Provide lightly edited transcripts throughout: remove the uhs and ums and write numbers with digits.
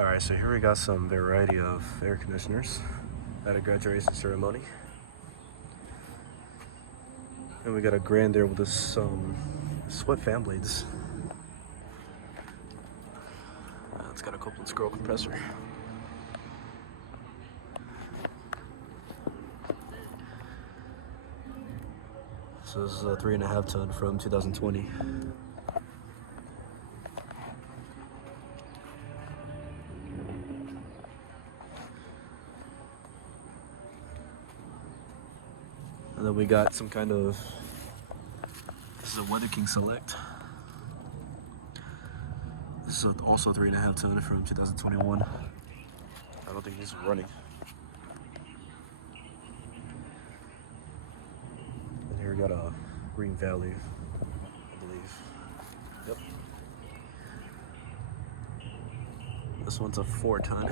Alright, so here we got some variety of air conditioners at a graduation ceremony. And we got a Grandaire with this sweat fan blades. It's got a Copeland scroll compressor. So this is a 3.5 ton from 2020. And then we got some kind of, this is a Weather King Select. This is also 3.5 ton from 2021. I don't think he's running. And here we got a Green Valley, I believe. Yep. This one's a 4 ton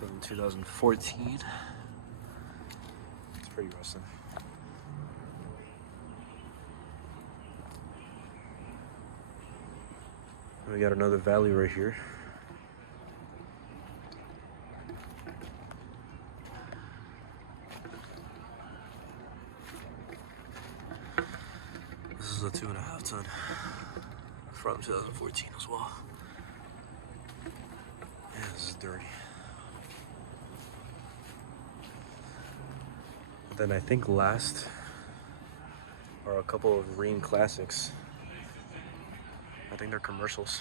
from 2014. It's pretty rusted. We got another Valley right here. This is a 2.5 ton from 2014 as well. Yeah, this is dirty. But then I think last are a couple of Rheem classics. I think they're commercials.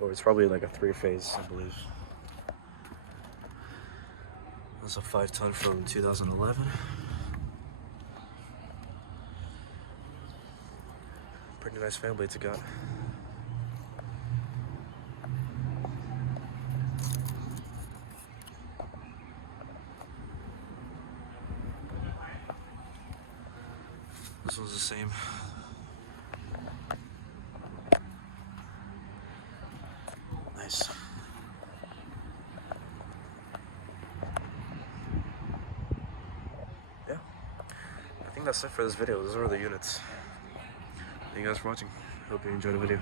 Or it's probably like a 3-phase, I believe. That's a 5 ton from 2011. Pretty nice fan blades it got. This one's the same. Nice. Yeah. I think that's it for this video. Those are the units. Thank you guys for watching. Hope you enjoyed the video.